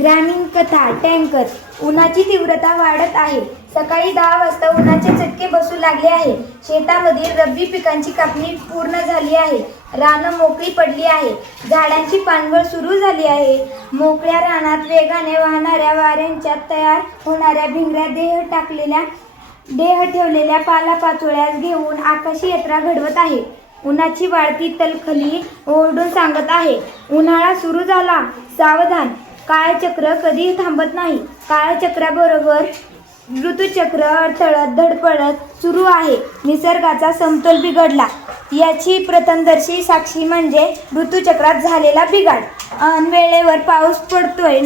ग्रामीण कथा टँकर. उन्हाची तीव्रता वाढत आहे. सकाळी 10 वाजता उन्हाचे चटके बसू लागले आहे. शेतामधील रब्बी पिकांची कापणी पूर्ण झाली आहे. रानं मोकळी पडली आहे. झाडांची पानगळ सुरू झाली आहे. मोकळ्या रानात वेगाने वाहणाऱ्या वाऱ्यांच्या तयार होणाऱ्या भिंगऱ्या देह ठेवलेल्या पालापाचोळ्या घेऊन आकाशी यात्रा घडवत आहे. उन्हाची वाढती तलखली ओरडून सांगत आहे, उन्हाळा सुरू झाला, सावधान. काळचक्र कधी थांबत नाही. काळचक्राबरोबर ऋतुचक्र अडथळत धडपडत सुरू आहे. निसर्गाचा समतोल बिघडला याची प्रथमदर्शी साक्षी म्हणजे ऋतुचक्रात झालेला बिघाड. वेळेवर पाऊस पडतोय,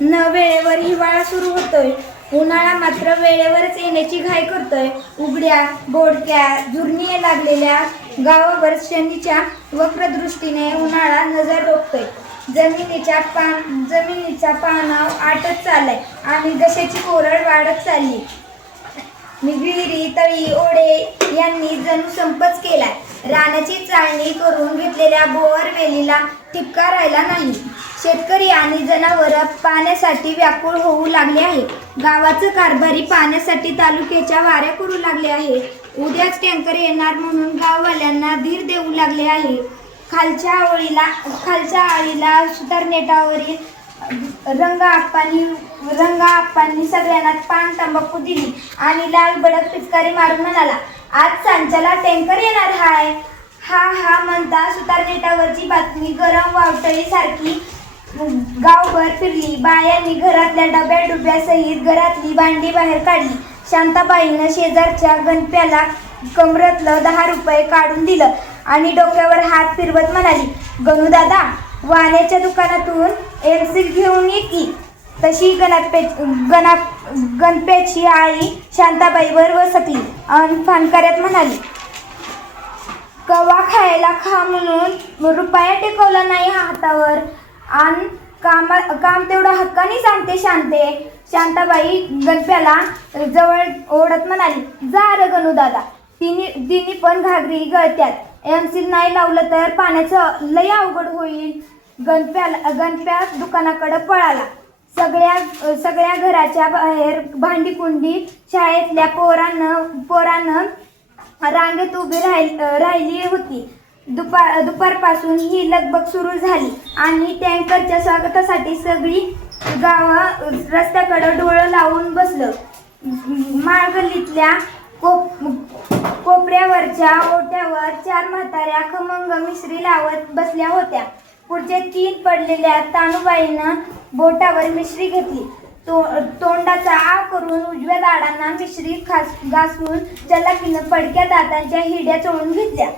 न वेळेवर हिवाळा सुरू होतोय. उन्हाळा मात्र वेळेवरच येण्याची घाई करतोय. उघड्या बोडक्या झुरणी लागलेल्या गावावर शनीच्या वक्रदृष्टीने उन्हाळा नजर रोखतोय. जमिनीचा पानाव आटत चाललाय आणि जशाची कोरड वाढत चालली. विहिरी, तळी, ओढे यांनी जणू संपच केलाय. रानाची चाळणी करून घेतलेल्या बोअरवेलीला ठिपका राहिला नाही. शेतकरी आणि जनावरं पाण्यासाठी व्याकुळ होऊ लागले आहे. गावाचं कारभारी पाण्यासाठी तालुक्याच्या वाऱ्या करू लागले आहे. उद्याच टँकर येणार म्हणून गाववाल्यांना धीर देऊ लागले आहे. खालच्या आळीला सुतारनेटावरील रंगाप्पांनी सगळ्यांना पान तंबाखू दिली आणि लाल बडक पिचकारी मारून म्हणाला, आज सांच्याला टँकर येणार हाय. हा म्हणता सुतारनेटावरची बातमी गरम वावटळी सारखी गावभर फिरली. बायांनी घरातल्या डब्यासहित घरातली भांडी बाहेर काढली. शांताबाईनं शेजारच्या गणप्याला कमरतलं 10 रुपये काढून दिलं आणि डोक्यावर हात फिरवत म्हणाली, गणूदादा, वाण्याच्या दुकानातून एलसील घेऊन ये की. तशी गणप्याची आई शांताबाईवर वसकली आणि फानकऱ्यात म्हणाली, कवा खायला खा म्हणून रुपया टेकवला नाही हातावर आणि काम तेवढं हक्कानी सांगते शांताबाई गणप्याला जवळ ओढत म्हणाली, जा र गणूदादा, तिने पण घागरी गळत्यात. एमसील नाही लावलं तर पाण्याचं लय अवघड होईल. गणप्या दुकानाकडे पळाला. सगळ्या घराच्या बाहेर भांडीकुंडी शाळेतल्या पोरानं रांगेत उभी राहिली होती. दुपारपासून ही लगबग सुरू झाली आणि टँकरच्या स्वागतासाठी सगळी गावं रस्त्याकडे डोळं लावून बसलं. माळगल्लीतल्या कोपऱ्यावरच्या ओट्यावर 4 म्हाताऱ्या खमंग मिश्री लावत बसल्या होत्या. पुढच्या 3 पडलेल्या तानुबाईनं बोटावर मिश्री घेतली. तोंडाचा आव करून उजव्या दाडांना मिश्री घासून चलाकीनं पडक्या दातांच्या हिड्या चोळून घेतल्या.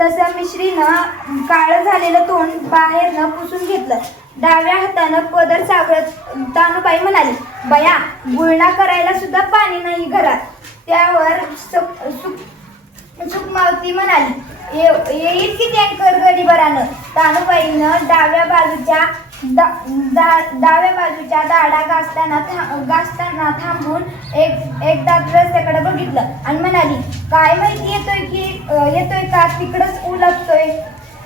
तसं मिश्रीनं काळं झालेलं तोंड बाहेरनं पुसून घेतलं. डाव्या हातानं पदर सावरत तानुबाई म्हणाली, बया, गुळणा करायला सुद्धा पाणी नाही घरात. त्यावर सुखमावती म्हणाली, येईल की टँकर गडीभरानं. तानुबाईनं डाव्या बाजूच्या दाढा घासताना थांबून एकदा रस्त्याकडे बघितलं आणि म्हणाली, काय माहिती येतोय का तिकडच उलटतोय.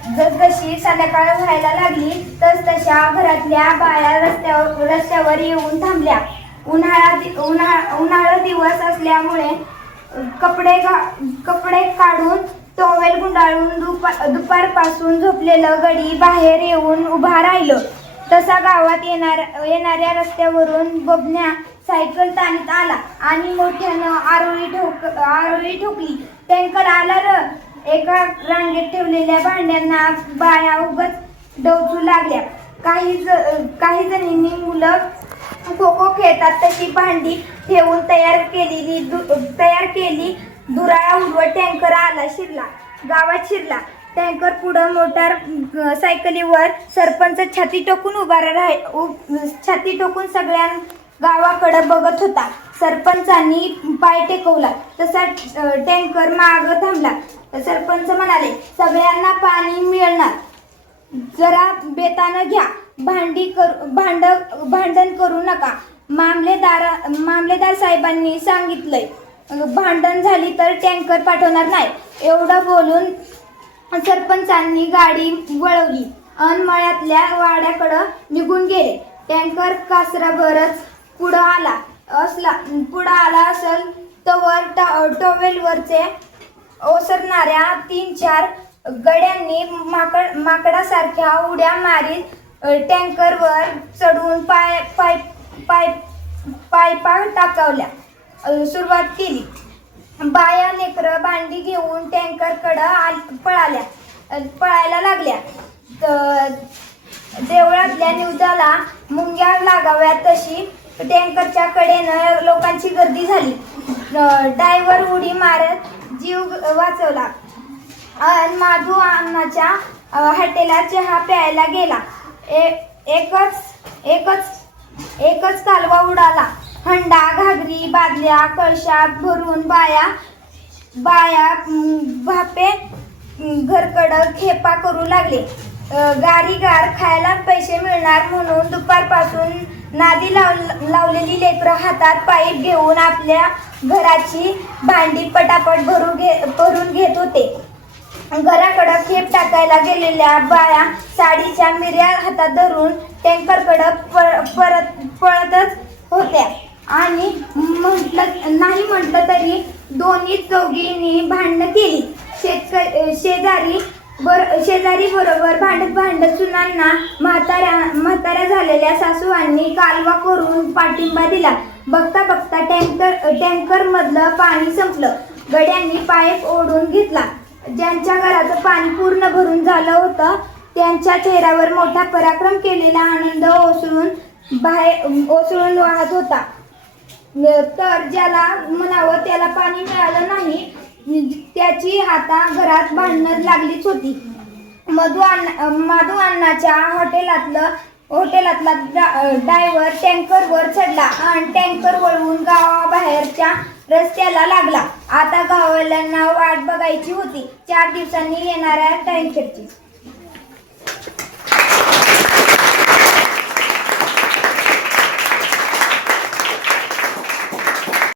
जसजशी संध्याकाळ व्हायला लागली तसतशा घरातल्या बाया रस्त्यावर येऊन थांबल्या. उन्हाळा दिवस असल्यामुळे कपडे काढून टॉवेल गुंडाळून दुपारपासून झोपलेलं गडी बाहेर येऊन उभा राहिलं. तसा गावात येणाऱ्या रस्त्यावरून बबन्या सायकल ताणीत आला आणि मोठ्यानं आरोळी ठोकली, टँकर आला र. एका रांगेत ठेवलेल्या भांड्यांना बाया उगाच डोचू लागल्या. काही जणींनी मुलं खो खो खेळतात तशी भांडी ठेवून तयार केली धुराळा उडवत टँकर गावात शिरला. टँकर पुढं मोटार सायकलीवर सरपंच छाती टोकून सगळ्या गावाकडे बघत होता. सरपंचांनी पाय टेकवला तसा टँकर मागं थांबला. सरपंच म्हणाले, सगळ्यांना पाणी मिळणार, जरा बेतानं घ्या, भांडण करू नका. मामलेदार साहेबांनी सांगितलंय, भांडण झाली तर टँकर पाठवणार नाही. एवढं बोलून सरपंचांनी गाडी वळवली अन मळ्यातल्या वाड्याकडं निघून गेले. टँकर कासराभरच पुढं आला असल तवर टॉवेलवरचे ओसरणाऱ्या 3-4 गड्यांनी माकडासारख्या उड्या मारीत टँकरवर चढून पायपा टाकावल्या सुरुवात केली. बाया लेकरं भांडी घेऊन टँकरकडं पळायला लागल्या. देवळातल्या निवदाला मुंग्या लागाव्यात तशी टँकरच्या कडेनं लोकांची गर्दी झाली. ड्रायव्हर उडी मारत जीव वाचवला. माधू अण्णाच्या हॉटेलात चहा प्यायला गेला. एकच कालवा उडाला. हंडा, घागरी, बादल्या, कळशात भरून बाया भापे घरकडं खेपा करू लागले. गारीगार खायला पैसे मिळणार म्हणून दुपारपासून नादी लावलेली लेकरं हातात पाईप घेऊन आपल्या घराची भांडी पटापट भरून घेत होते. घराकडं खेप टाकायला गेलेल्या बाया साडीच्या मिऱ्या हातात धरून टँकरकडं पळतच होत्या. आणि नाही म्हटलं तरी दोघींनी भांडणं केली. शेजारी बरोबर भांडत सुनांना म्हाताऱ्या झालेल्या सासूबाईंनी कालवा करून पाठिंबा दिला. बघता टँकर मधलं पाणी संपलं. गड्यांनी पाईप ओढून घेतला. ज्यांच्या घराचं पाणी पूर्ण भरून झालं होतं त्यांच्या चेहऱ्यावर मोठा पराक्रम केलेला आनंद ओसळून वाहत होता. तर ज्याला म्हणावं त्याला पाणी मिळालं नाही त्याची आता घरात भांडणं लागलीच होती. माधू अण्णाच्या हॉटेलातला ड्रायव्हर टँकरवर चढला आणि टँकर वळवून गावाबाहेरच्या रस्त्याला लागला. आता गाववाल्यांना वाट बघायची होती 4 दिवसांनी येणाऱ्या टँकरची.